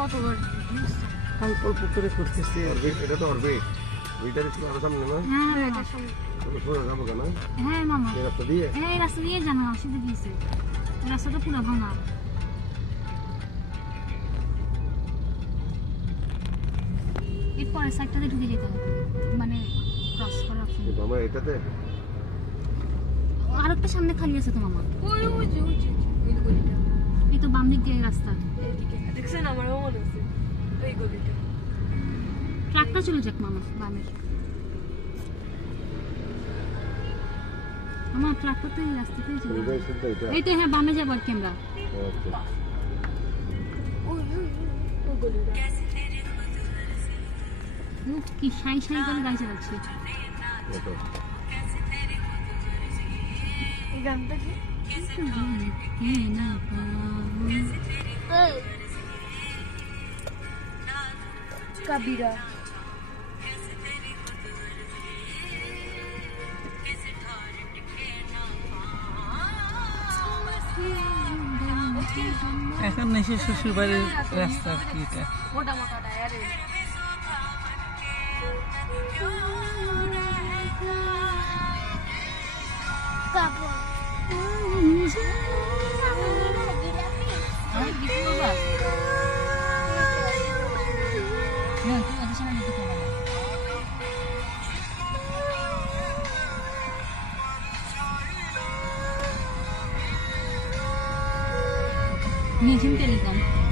কতবার অল্প অল্প করে করতেছি। এটা তো অরবিট ওইটার একটু আরো সামনে না হ্যাঁ এটা সামনে সোজা যাবো কেন হ্যাঁ মামা এই রাস্তা দিয়ে এই রাস্তা দিয়ে জানা অসুবিধা দিয়েছে এই রাস্তাটা পুরো ভাঙা এরপরে সাইডটাতে ঢুকে যেতে হবে মানে ক্রস করার অপশন মামা এটাতে আর একটা সামনে খালি আছে তো মামা ওই ওই যে ওই যে ওই গলিটা এই তো বাম দিক দিয়ে রাস্তা এইদিকে দেখছেন আমারও মনে আছে ওই গলিটা ট্রাকটা চলে যাক মামা বামের আমার ট্রাকটা তো এই রাস্তাতেই চলে ওইটাই শুনতে এটা এই তো হ্যাঁ বামে যাবো আর ক্যামেরা আচ্ছা ওই ওই ওই গলিটা কি সাই সাই করে গাড়ি চালাচ্ছে এটা এই গানটা কি কাবিরা এখন এসে শ্বশুর বাড়ির রাস্তা আর কি এটা। মোটা মোটা টায়ারে Medium telecom.